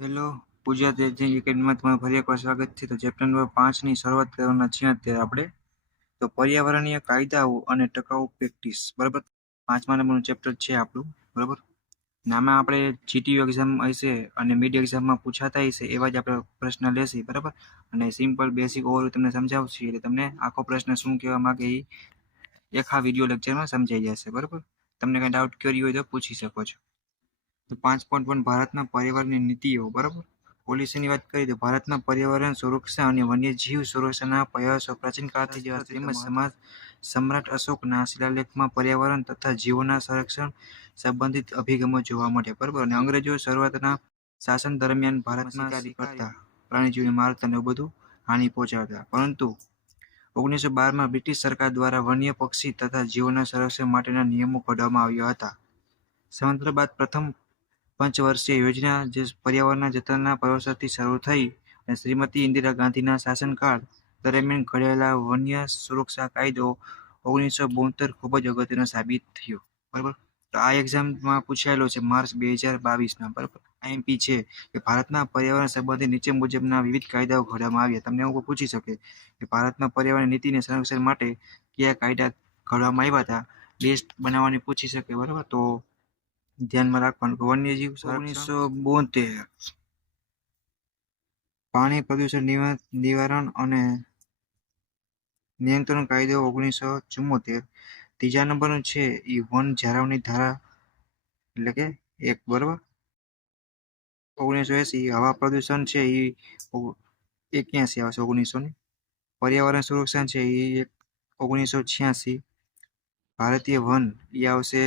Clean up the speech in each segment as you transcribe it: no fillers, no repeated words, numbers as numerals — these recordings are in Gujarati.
હેલો, પૂજા તેજની એકેડમીમાં તમારું ફરી એકવાર સ્વાગત છે. તો ચેપ્ટર નંબર 5ની શરૂઆત કરવાના છીએ અત્યારે આપણે. તો પર્યાવરણીય કાયદાઓ અને ટકાઉ પ્રેક્ટિસ, બરાબર. 5મા નંબરનું ચેપ્ટર છે આપણું, બરાબર. આમાં આપણે જીટીયુ એક્ઝામ હશે અને મિડ એક્ઝામમાં પૂછાતા હશે એવા જ આપણે પ્રશ્ન લેશે, બરાબર. અને સિમ્પલ બેસિક ઓવરવ્યૂ તમને સમજાવશે એટલે તમને આખો પ્રશ્ન શું કહેવા માંગે એ આખા વિડીયો લેક્ચરમાં સમજાઈ જશે, બરાબર. તમને કંઈ ડાઉટ ક્વેરી હોય તો પૂછી શકો છો. તો 5.1 ભારતના પર્યાવરણની નીતિઓ, બરાબર. પોલિસીની વાત કરીએ તો ભારતના પર્યાવરણ સુરક્ષા અને વન્યજીવ સુરક્ષાના પ્રયાસો પ્રાચીન કાળથી જ તેમજ સમાજ સમ્રાટ અશોકના શિલાલેખમાં પર્યાવરણ તથા જીવોના સંરક્ષણ સંબંધિત અભિગમો જોવા મળે, બરાબર. અને અંગ્રેજો શરૂઆતના શાસન દરમિયાન ભારતમાં શિકાર કરતા પ્રાણીજીવને મારતા અને બધું હાનિ પહોંચાડતા, પરંતુ 1912માં બ્રિટિશ સરકાર દ્વારા વન્ય પક્ષી તથા જીવોના સંરક્ષણ માટેના નિયમો ઘડવામાં આવ્યા હતા. સ્વાતંત્ર્ય બાદ પ્રથમ પંચવર્ષીય યોજના જે પર્યાવરણના જતનના પ્રયાસોથી શરૂ થઈ અને શ્રીમતી ઇન્દિરા ગાંધીના શાસનકાળ દરમિયાન ઘડેલા વન્ય સુરક્ષા કાયદો 1972 ખૂબ જ અગત્યનો સાબિત થયો, બરાબર. તો આ એક્ઝામમાં પૂછાયેલો છે માર્ચ 2022ના, બરાબર. આઈએમપી છે કે ભારતના પર્યાવરણ સંબંધિત નીચે મુજબના વિવિધ કાયદાઓ ઘડવામાં આવ્યા. તમને એવું પૂછી શકે કે ભારતના પર્યાવરણ નીતિને સંરક્ષણ માટે કયા કાયદા ઘડવામાં આવ્યા હતા, લિસ્ટ બનાવવાની પૂછી શકે, બરાબર. તો ધ્યાનમાં રાખવાનું વન્યજીવ 1972 પાણી પ્રદૂષણ નિવારણ અને નિયંત્રણ કાયદો 1974. ત્રીજા નંબરનું છે એ વન જાળવણી ધારા એટલે કે 1, બરાબર. 1980 હવા પ્રદૂષણ છે એ 81 આવશે 1900ની. પર્યાવરણ સુરક્ષા છે એ 1986. ભારતીય વન એ આવશે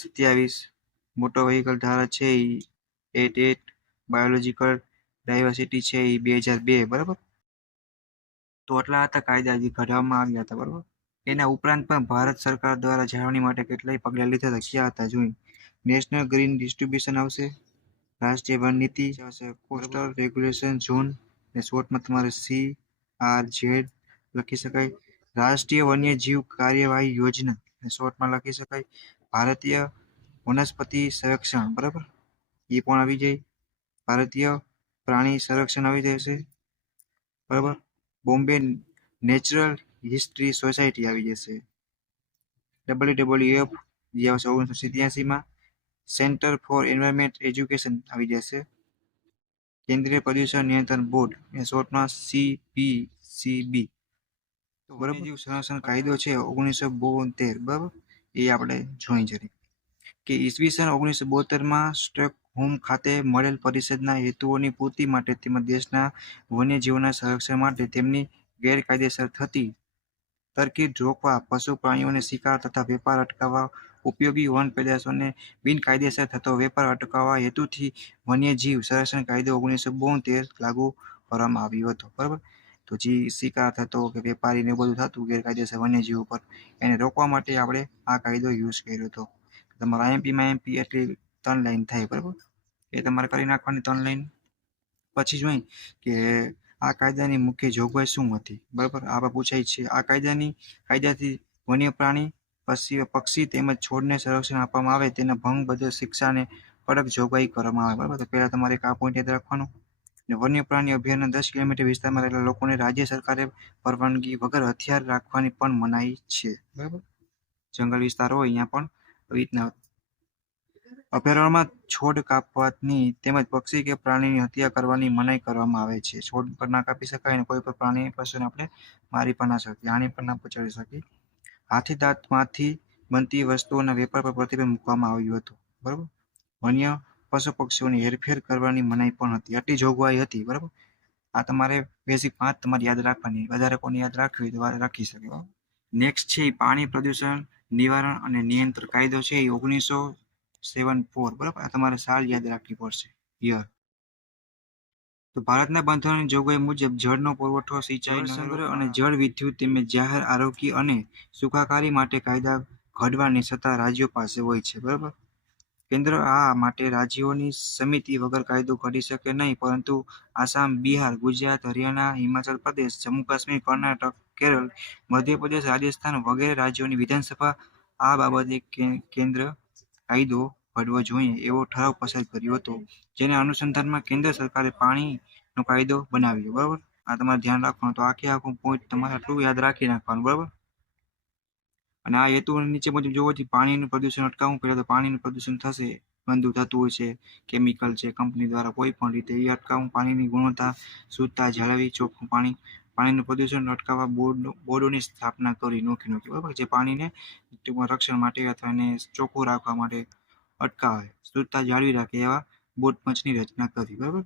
27. મોટર વ્હીકલ ધારા છે એ 88. બાયોલોજીકલ ડાયવર્સિટી છે એ 2002, બરાબર. તો આટલા હતા કાયદા જે ઘડવામાં આવ્યા હતા, બરાબર. એના ઉપરાંત પણ ભારત સરકાર દ્વારા જાળવણી માટે કેટલાય પગલાં લીધા હતા. ક્યાં હતા જોઈ. નેશનલ ગ્રીન ડિસ્ટ્રીબ્યુશન આવશે, રાષ્ટ્રીય વન નીતિ આવશે, કોસ્ટલ રેગ્યુલેશન ઝોન ને શોર્ટમાં તમારે CRZ લખી શકાય. રાષ્ટ્રીય વન્યજીવ કાર્યવાહી યોજના ને શોર્ટમાં લખી શકાય. ભારતીય વનસ્પતિ સંરક્ષણ, બરાબર, એ પણ આવી જાય. ભારતીય પ્રાણી સંરક્ષણ આવી જશે, બરાબર. બોમ્બે નેચરલ હિસ્ટ્રી સોસાયટી આવી જશે. WWF જે આવશે 1987માં. સેન્ટર ફોર એન્વાયરમેન્ટ એજ્યુકેશન આવી જશે. કેન્દ્રીય પ્રદૂષણ નિયંત્રણ બોર્ડ એ શોર્ટમાં CPCB, બરાબર. સંરક્ષણ કાયદો છે 1972, બરાબર. એ આપણે જોઈ જરી કે ઈસવીસન 1972માં સ્ટોકહોમ ખાતે મળેલ પરિષદના હેતુઓની પૂર્તિ માટે તેમજ દેશના વન્યજીવોના સંરક્ષણ માટે તેમની ગેરકાયદેસર થતી તરકીબ રોકવા, પશુ પ્રાણીઓને શિકાર તથા વેપાર અટકાવવા, ઉપયોગી વન પેદાશોને બિનકાયદેસર થતો વેપાર અટકાવવા હેતુથી વન્યજીવ સંરક્ષણ કાયદો 1972 લાગુ કરવામાં આવ્યો હતો, બરાબર. તો જે શિકાર થતો કે વેપારીને બધું થતું ગેરકાયદેસર વન્યજીવ ઉપર એને રોકવા માટે આપણે આ કાયદો યુઝ કર્યો હતો. તમારા આઈએમપીમાં એમપી એટલી 3 લાઈન થાય, બરાબર. એ તમારે કરી નાખવાની 3 લાઈન. પછી જોઈ કે આ કાયદાની મુખ્ય જોગવાઈ શું હતી, બરાબર. આ પૂછાય છે. આ કાયદાથી વન્ય પ્રાણી, પક્ષી તેમજ છોડને સંરક્ષણ આપવામાં આવે તેના ભંગ બદલ શિક્ષાને કડક જોગવાઈ કરવામાં આવે, બરાબર. તો પહેલા તમારે એક આ પોઈન્ટ યાદ રાખવાનું. વન્ય પ્રાણી અભયારણ્ય 10 કિલોમીટર વિસ્તારમાં રહેલા લોકોને રાજ્ય સરકારે પરવાનગી વગર હથિયાર રાખવાની પણ મનાઈ છે, બરાબર. જંગલ વિસ્તાર હોય અહીંયા પણ આવી રીતના અભયારણ્યમાં છોડ કાપવાની તેમજ પક્ષી કે પ્રાણીની હત્યા કરવાની મનાઈ કરવામાં આવે છે. છોડ પર ના કાપી શકાય અને કોઈ પણ પ્રાણી પશુને આપણે મારી પણ ના શકીએ, હાનિ પણ ના પહોંચાડી શકીએ. હાથી દાંતમાંથી બનતી વસ્તુઓના વેપાર પર પ્રતિબંધ મૂકવામાં આવ્યું હતું, બરાબર. વન્ય પશુ પક્ષીઓની હેરફેર કરવાની મનાઈ પણ હતી. આટલી જોગવાઈ હતી, બરાબર. આ તમારે બેઝિક 5 તમારે યાદ રાખવાની. વધારે કોને યાદ રાખવી તો રાખી શકે, બરાબર. નેક્સ્ટ છે પાણી પ્રદૂષણ નિવારણ અને નિયંત્રણ કાયદો છે એ 1974, બરાબર. આ તમારે સાલ યાદ રાખવી પડશે, યર. તો ભારતના બંધારણની જોગવાઈ મુજબ જળનો પુરવઠો, સિંચાઈ, સંગ્રહ અને જળ વિદ્યુત તેમજ જાહેર આરોગ્ય અને સુખાકારી માટે કાયદા ઘડવાની સત્તા રાજ્યો પાસે હોય છે, બરાબર. કેન્દ્ર આ માટે રાજ્યોની સમિતિ વગર કાયદો ઘડી શકે નહીં, પરંતુ આસામ, બિહાર, ગુજરાત, હરિયાણા, હિમાચલ પ્રદેશ, જમ્મુ કાશ્મીર, કર્ણાટક, કેરળ, મધ્યપ્રદેશ, રાજસ્થાન વગેરે રાજ્યોની વિધાનસભા આ બાબતે કેન્દ્ર કાયદો ભરવો જોઈએ એવો ઠરાવ પસાર કર્યો હતો, જેના અનુસંધાનમાં કેન્દ્ર સરકારે પાણીનો કાયદો બનાવ્યો. બરાબર, આ તમારે ધ્યાન રાખવાનું. તો આખું પોઈન્ટ તમારે આટલું યાદ રાખી નાખવાનું. બરાબર, અને આ હેતુ નીચે મુજબ જોવાથી પાણીનું પ્રદૂષણ અટકાવવું. પહેલાં તો પાણીનું પ્રદૂષણ થશે, ગંદુ થતું હોય છે, કેમિકલ છે, કંપની દ્વારા કોઈ પણ રીતે એ અટકાવવું. પાણીની ગુણવત્તા શુદ્ધતા જાળવી, ચોખ્ખું પાણીનું પ્રદૂષણ અટકાવવા બોર્ડોની સ્થાપના કરી નોખી. બરાબર, જે પાણીને રક્ષણ માટે અથવા એને ચોખ્ખું રાખવા માટે અટકાવે, શુદ્ધતા જાળવી રાખે એવા બોર્ડ પંચની રચના કરી. બરાબર,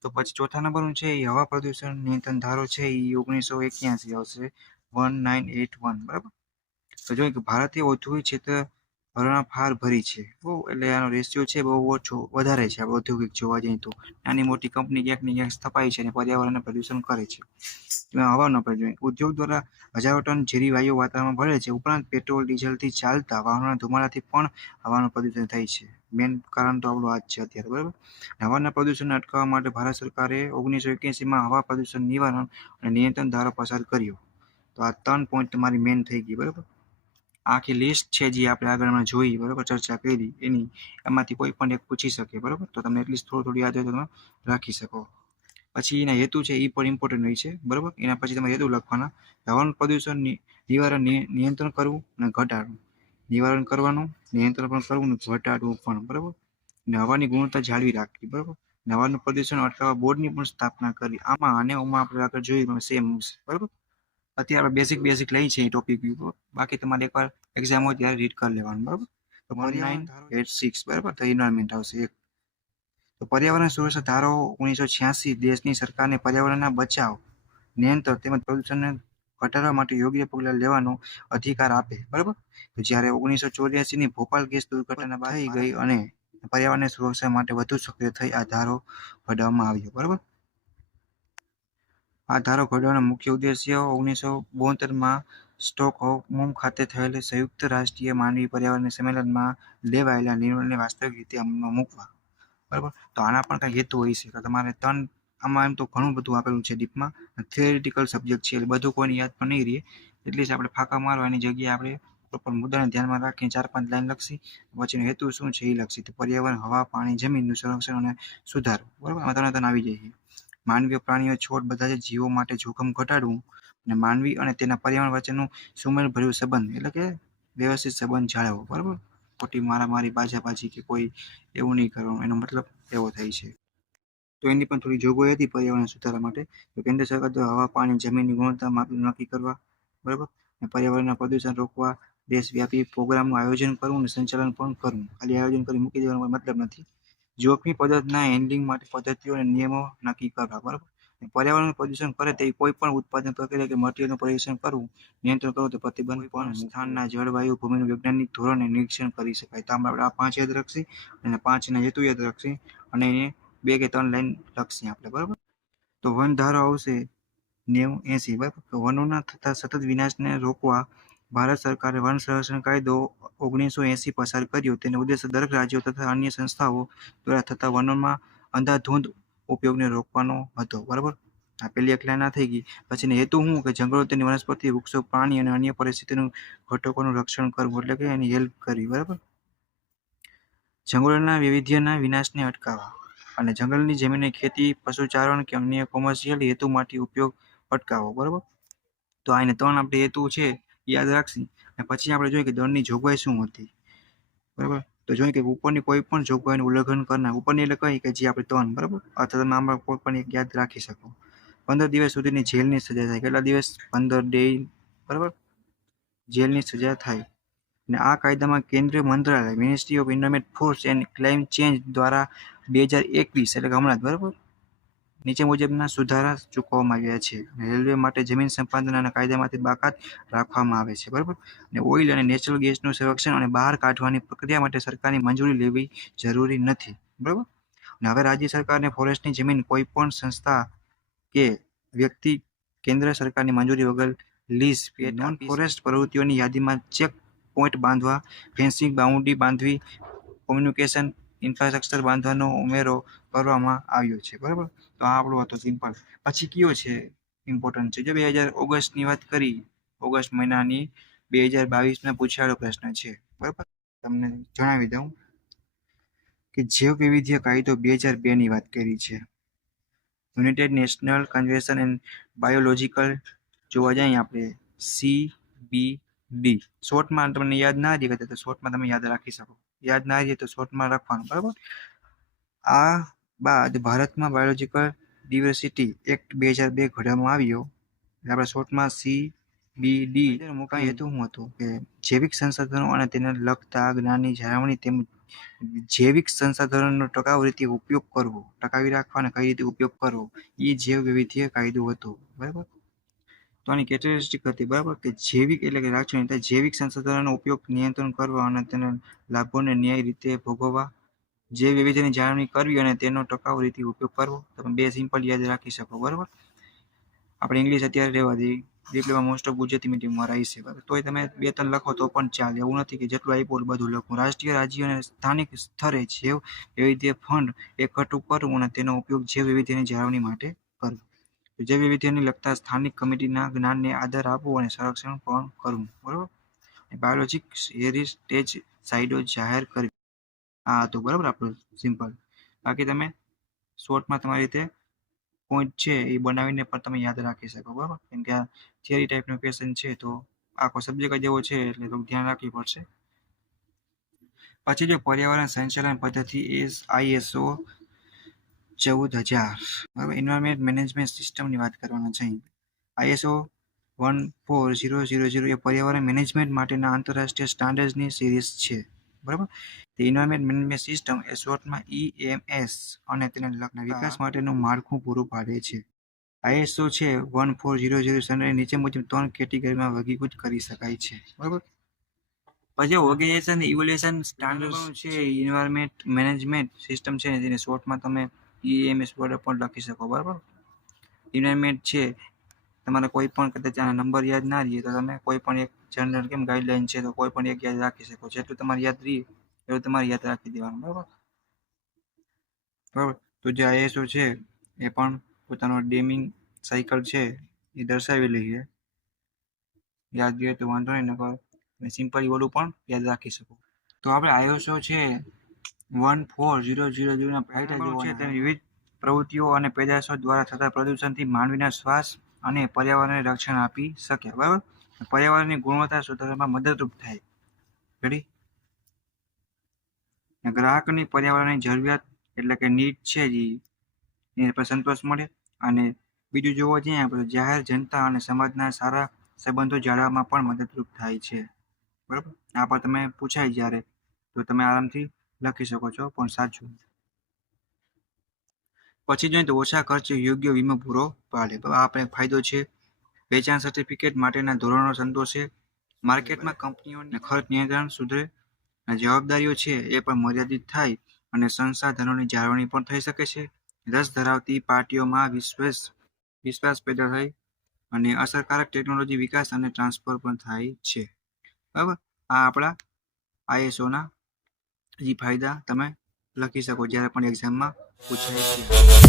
તો પછી ચોથા નંબરનું છે એ હવા પ્રદૂષણ નિયંત્રણ ધારો છે એ 1981 આવશે, 1981. બરાબર, તો જોઈએ કે ભારતીય ઔદ્યોગિક ક્ષેત્ર હરણફાળ ભરી છે. બહુ એટલે આનો રેશિયો છે બહુ ઓછો, વધારે છે. આપણે ઔદ્યોગિક જોવા જઈએ તો નાની મોટી કંપની ક્યાંક ને ક્યાંક સ્થપાય છે અને પર્યાવરણને પ્રદૂષણ કરે છે. હવા ન પડે જોઈએ. ઉદ્યોગ દ્વારા હજારો ટન ઝેરી વાયુઓ વાતાવરણમાં ભળે છે. ઉપરાંત પેટ્રોલ ડીઝલથી ચાલતા વાહનોના ધુમાડાથી પણ હવાનું પ્રદૂષણ થાય છે. મેઇન કારણ તો આપણું આ જ છે અત્યારે. બરાબર, હવાના પ્રદૂષણને અટકાવવા માટે ભારત સરકારે 1981માં હવા પ્રદૂષણ નિવારણ અને નિયંત્રણ ધારો પસાર કર્યો. તો આ 3 પોઈન્ટ તમારી મેઇન થઈ ગઈ. બરાબર, આખી લિસ્ટ છે જે આપણે આગળ જોઈ, બરાબર, ચર્ચા કરી એની, એમાંથી કોઈ પણ એક પૂછી શકે. બરાબર, તો તમને એટલીસ્ટ થોડું યાદ હોય તો તમે રાખી શકો. પછી એના હેતુ છે એ પણ ઇમ્પોર્ટન્ટ હોય છે. બરાબર, એના પછી તમારે હેતુ લખવાના. હવાનું પ્રદૂષણ નિવારણ નિયંત્રણ કરવું અને ઘટાડવું. નિવારણ કરવાનું, નિયંત્રણ પણ કરવું ને ઘટાડવું પણ. બરાબર, ને હવાની ગુણવત્તા જાળવી રાખવી. બરાબર, હવાનું પ્રદૂષણ અટકાવવા બોર્ડની પણ સ્થાપના કરી. આમાં અને આપણે આગળ જોયું સેમ. બરાબર, અત્યારે આપણે બેઝિક લઈ છે એ ટોપિક. બાકી તમારે એકવાર એક્ઝામ હોય ત્યારે રીડ કરી લેવાનું. બરાબર, તો 1986. બરાબર, તો એન્વાયરમેન્ટ આવશે એક. તો પર્યાવરણ સુરક્ષા ધારો 1986 દેશની સરકારને પર્યાવરણના બચાવ, નિયંત્રણ તેમજ પ્રદૂષણને ઘટાડવા માટે યોગ્ય પગલાં લેવાનો અધિકાર આપે. બરાબર, તો જ્યારે 1984ની ભોપાલ ગેસ દુર્ઘટના બાદ થઈ ગઈ અને પર્યાવરણની સુરક્ષા માટે વધુ સક્રિય થઈ આ ધારો ઘડવામાં આવ્યો. બરાબર, આ ધારો ઘડવાનો મુખ્ય ઉદ્દેશ્ય 1972માં સ્ટોકહોમ ખાતે થયેલ સંયુક્ત રાષ્ટ્રીય માનવી પર્યાવરણ સંમેલનમાં લેવાયેલા નિર્ણયને વાસ્તવિક રીતે અમલમાં મૂકવા. બરાબર, તો આના પણ કંઈ હેતુ હોય છે. તો તમારે આમાં એમ તો ઘણું બધું આપેલું છે ડીપમાં. થિયરિટિકલ સબ્જેક્ટ છે એટલે બધું કોઈને યાદ પણ નહીં રહે. એટલી જ આપણે ફાંકા મારવાની જગ્યાએ આપણે પ્રોપર મુદ્દાને ધ્યાનમાં રાખીને 4-5 લાઈન લખી, પછીનો હેતુ શું છે એ લખી. તો પર્યાવરણ, હવા, પાણી, જમીનનું સંરક્ષણ અને સુધારો. બરાબર, આમાં તને આવી જાય. માનવીય, પ્રાણીઓ, છોડ બધા જ જીવો માટે જોખમ ઘટાડવું અને માનવી અને તેના પર્યાવરણ વચ્ચેનું સુમેળભર્યું સંબંધ એટલે કે વ્યવસ્થિત સંબંધ જાળવવો. બરાબર, ખોટી મારામારી, બાજાબાજી કે કોઈ એવું નહીં કરવાનું. એનો મતલબ એવો થાય છે. તો એની પણ થોડી જોગવાઈ હતી પર્યાવરણ સુધારા માટે. તો કેન્દ્ર સરકાર દ્વારા હવા, પાણી, જમીનની ગુણવત્તા માપદંડ નક્કી કરવા. બરાબર, અને પર્યાવરણના પ્રદૂષણ રોકવા દેશવ્યાપી પ્રોગ્રામનું આયોજન કરવું અને સંચાલન પણ કરવું. ખાલી આયોજન કરી મૂકી દેવાનો મતલબ નથી. જોખમી પદાર્થના હેન્ડલિંગ માટે પદ્ધતિઓ અને નિયમો નક્કી કરવા. બરાબર, પર્યાવરણનું પ્રદૂષણ કરે તેવી કોઈ પણ ઉત્પાદન પ્રક્રિયા કે મટીરીયલનું પરીક્ષણ કરવું, નિયંત્રણ કરવું, તો પ્રતિબંધ પણ સ્થાનના જળવાયુ ભૂમિનું વૈજ્ઞાનિક ધોરણે નિરીક્ષણ કરી શકાય. તો આપણે આ 5 યાદ રાખશી અને 5ના હેતુ યાદ રાખશી અને એને 2 કે 3 લાઈન લખશી આપણે. બરાબર, તો વન ધારો આવશે 90-80. બરાબર, તો વનોના થતા સતત વિનાશને રોકવા ભારત સરકારે વન સંરક્ષણ કાયદો 1980 પસાર કર્યો. તેનો ઉદ્દેશ દરેક રાજ્યો તથા અન્ય સંસ્થાઓ દ્વારા થતા વનોમાં અંધાધૂંધ ઉપયોગને રોકવાનો હતો. બરાબર, આ પેલી એક લાઈન આ થઈ ગઈ. પછીનો હેતુ શું કે જંગલો, તેની વનસ્પતિ, વૃક્ષો, પ્રાણી અને અન્ય પરિસ્થિતિનું ઘટકોનું રક્ષણ કરવું એટલે કે એની હેલ્પ કરવી. બરાબર, જંગલોના વૈવિધ્યના વિનાશને અટકાવવા અને જંગલની જમીનને ખેતી, પશુચારણ કે અન્ય કોમર્શિયલ હેતુ માટે ઉપયોગ અટકાવવો. બરાબર, તો આને 3 આપણે હેતુ છે યાદ રાખશી. અને પછી આપણે જોઈએ કે દંડની જોગવાઈ શું હતી. બરાબર, તો જોઈએ કે ઉપરની કોઈ પણ જોગવાઈનું ઉલ્લંઘન કરનાર, ઉપરની એટલે કઈ કે જે આપણે 3. બરાબર, અથવા તમે આમાં કોઈ પણ એક યાદ રાખી શકો. 15 દિવસ સુધીની જેલની સજા થાય. કેટલા દિવસ? 15 ડે. બરાબર, જેલની સજા થાય. અને આ કાયદામાં કેન્દ્રીય મંત્રાલય ministry of environment, force and climate change દ્વારા 2021 એટલે કે હમણાં જ, બરાબર, નીચે મુજબના સુધારા ચૂકવવામાં આવ્યા છે. રેલવે માટે જમીન સંપાદનના કાયદામાંથી બાકાત રાખવામાં આવે છે. બરાબર, અને ઓઇલ અને નેચરલ ગેસનું સંરક્ષણ અને બહાર કાઢવાની પ્રક્રિયા માટે સરકારની મંજૂરી લેવી જરૂરી નથી. બરાબર, અને હવે રાજ્ય સરકારને ફોરેસ્ટની જમીન કોઈ પણ સંસ્થા કે વ્યક્તિ કેન્દ્ર સરકારની મંજૂરી વગર લીઝ નોન ફોરેસ્ટ પ્રવૃત્તિઓની યાદીમાં ચેક પોઈન્ટ બાંધવા, ફેન્સિંગ બાઉન્ડ્રી બાંધવી, કોમ્યુનિકેશન ઇન્ફ્રાસ્ટ્રક્ચર બાંધવાનો ઉમેરો કરવામાં આવ્યો છે. બરાબર, તો આ આપણું હતું સિમ્પલ. પછી કયો છે ઇમ્પોર્ટન્ટ છે, જો 2000 વાત કરી, ઓગસ્ટ મહિનાની 2022માં પૂછાયેલો પ્રશ્ન છે. બરાબર, તમને જણાવી દઉં કે જૈવ વૈવિધ્ય કાયદો 2002 ની વાત કરી છે. United national convention and biological જોવા જઈએ આપણે CBD. શોર્ટમાં તમને યાદ ના રહે તો શોર્ટમાં તમે યાદ રાખી શકો. યાદ ના રહે તો શોર્ટમાં રાખવાનું, બરાબર. આ બાદ ભારતમાં બાયોલોજિકલ ડિવર્સિટી એક્ટ 2002 ઘડવામાં આવ્યો. આપણે શોર્ટમાં CBD મુખ્ય હેતુ શું હતો કે જૈવિક સંસાધનો અને તેને લગતા જ્ઞાનની જાળવણી તેમજ જૈવિક સંસાધનોનો ટકાઉ રીતે ઉપયોગ કરવો, ટકાવી રાખવા અને કઈ રીતે ઉપયોગ કરવો, એ જૈવ વૈવિધ્ય કાયદો હતો, બરાબર. તો આની કેરેક્ટરિસ્ટિક હતી, બરાબર, કે જૈવિક એટલે કે લાક્ષણિકતા જૈવિક સંસાધનોનો ઉપયોગ નિયંત્રણ કરવા અને તેના લાભોને ન્યાયી રીતે ભોગવવા, જૈવ વૈવિધ્યની જાળવણી કરવી અને તેનો ટકાઉ રીતે ઉપયોગ કરવો. તમે બે સિમ્પલ યાદ રાખી શકો, બરાબર. આપણે ઇંગ્લિશ અત્યારે રહેવા દઈએ, ડિપ્લોમા મોસ્ટ ઓફ ગુજરાતી મીડિયમમાં રહેશે, બરાબર. તોય તમે 2-3 લખો તો પણ ચાલે, એવું નથી કે જેટલું આપ્યું બધું લખવું. રાષ્ટ્રીય, રાજ્ય અને સ્થાનિક સ્તરે જૈવ વૈવિધ્ય ફંડ એકઠું કરવું અને તેનો ઉપયોગ જૈવ વૈવિધ્યની જાળવણી માટે કરવો. જૈવ વૈવિધ્યને લગતા સ્થાનિક કમિટીના જ્ઞાનને આદર આપવો અને સંરક્ષણ પણ કરવું, બરાબર. બાયોલોજિક હેરિટેજ સાઇટો જાહેર કરવી. આ હતું, બરાબર, આપણું સિમ્પલ. બાકી તમે શોર્ટમાં તમારી રીતે પોઈન્ટ છે એ બનાવીને પણ તમે યાદ રાખી શકો, બરાબર. કેમ કે આ થિયરી ટાઈપનો ક્વેશ્ચન છે તો આખો સબ્જેક્ટ જ એવો છે એટલે થોડું ધ્યાન રાખવી પડશે. પછી જો પર્યાવરણ સંચાલન પદ્ધતિ ISO 14000, બરાબર, એન્વાયરમેન્ટ મેનેજમેન્ટ સિસ્ટમની વાત કરવાના છે. ISO 14000 એ પર્યાવરણ મેનેજમેન્ટ માટેના આંતરરાષ્ટ્રીય સ્ટાન્ડર્ડની સિરીઝ છે, બરાબર. તે એન્વાયરમેન્ટ મેનેજમેન્ટ સિસ્ટમ એ શોર્ટમાં EMS અને તેના લગના વિકાસ માટેનું માળખું પૂરું પાડે છે. ISO છે 14000 સ્ટાન્ડર્ડ નીચે મુજબ 3 કેટેગરીમાં વર્ગીકૃત કરી શકાય છે, બરાબર. પછી ઓર્ગેનાઇઝેશન ઇવોલ્યુશન સ્ટાન્ડર્ડ છે એન્વાયરમેન્ટ મેનેજમેન્ટ સિસ્ટમ છે જેને શોર્ટમાં તમે EMS વડે પણ લખી શકો, બરાબર. એન્વાયરમેન્ટ છે તમારે કોઈ પણ કદાચ આના નંબર યાદ ના રહીએ તો તમે કોઈ પણ એક જનરલ કેમ ગાઈડલાઈન છે તો કોઈ પણ એક યાદ રાખી શકો. જેટલું તમારે યાદ રહીએ એટલું તમારે યાદ રાખી દેવાનું, બરાબર. તો જે ISO છે એ પણ પોતાનો ડેમિંગ સાયકલ છે એ દર્શાવેલી છે. યાદ રહે તો વાંધો નહીં, નકર સિમ્પલ ઓલું પણ યાદ રાખી શકો. તો આપણે ISO છે 14000 ના ફાયદા છે તેની વિવિધ પ્રવૃત્તિઓ અને પેદાશો દ્વારા થતા પ્રદૂષણથી માનવીના શ્વાસ અને પર્યાવરણને રક્ષણ આપી શકે, બરાબર. પર્યાવરણની ગુણવત્તા સુધારવામાં મદદરૂપ થાય. રેડી. ગ્રાહકની પર્યાવરણની જરૂરિયાત એટલે કે નીડ છે એને પર સંતોષ મળે. અને બીજું જોવા જઈએ આપણે જાહેર જનતા અને સમાજના સારા સંબંધો જાળવવામાં પણ મદદરૂપ થાય છે, બરાબર. આ પર તમે પૂછાય જ્યારે તો તમે આરામથી લખી શકો છો પણ સાચું. પછી જોઈએ તો ઓછા ખર્ચે યોગ્ય વીમો પૂરો પાડે. આ આપણે ફાયદો છે. વેચાણ સર્ટિફિકેટ માટેના ધોરણો સંતોષે. માર્કેટમાં કંપનીઓને ખર્ચ નિયંત્રણ સુધરે. જવાબદારીઓ છે એ પણ મર્યાદિત થાય અને સંસાધનોની જાળવણી પણ થઈ શકે છે. રસ ધરાવતી પાર્ટીઓમાં વિશ્વાસ પેદા થાય અને અસરકારક ટેકનોલોજી વિકાસ અને ટ્રાન્સફર પણ થાય છે, બરાબર. આ આપણા ISOના જે ફાયદા તમે લખી શકો જ્યારે પણ એક્ઝામમાં પૂછાય છે.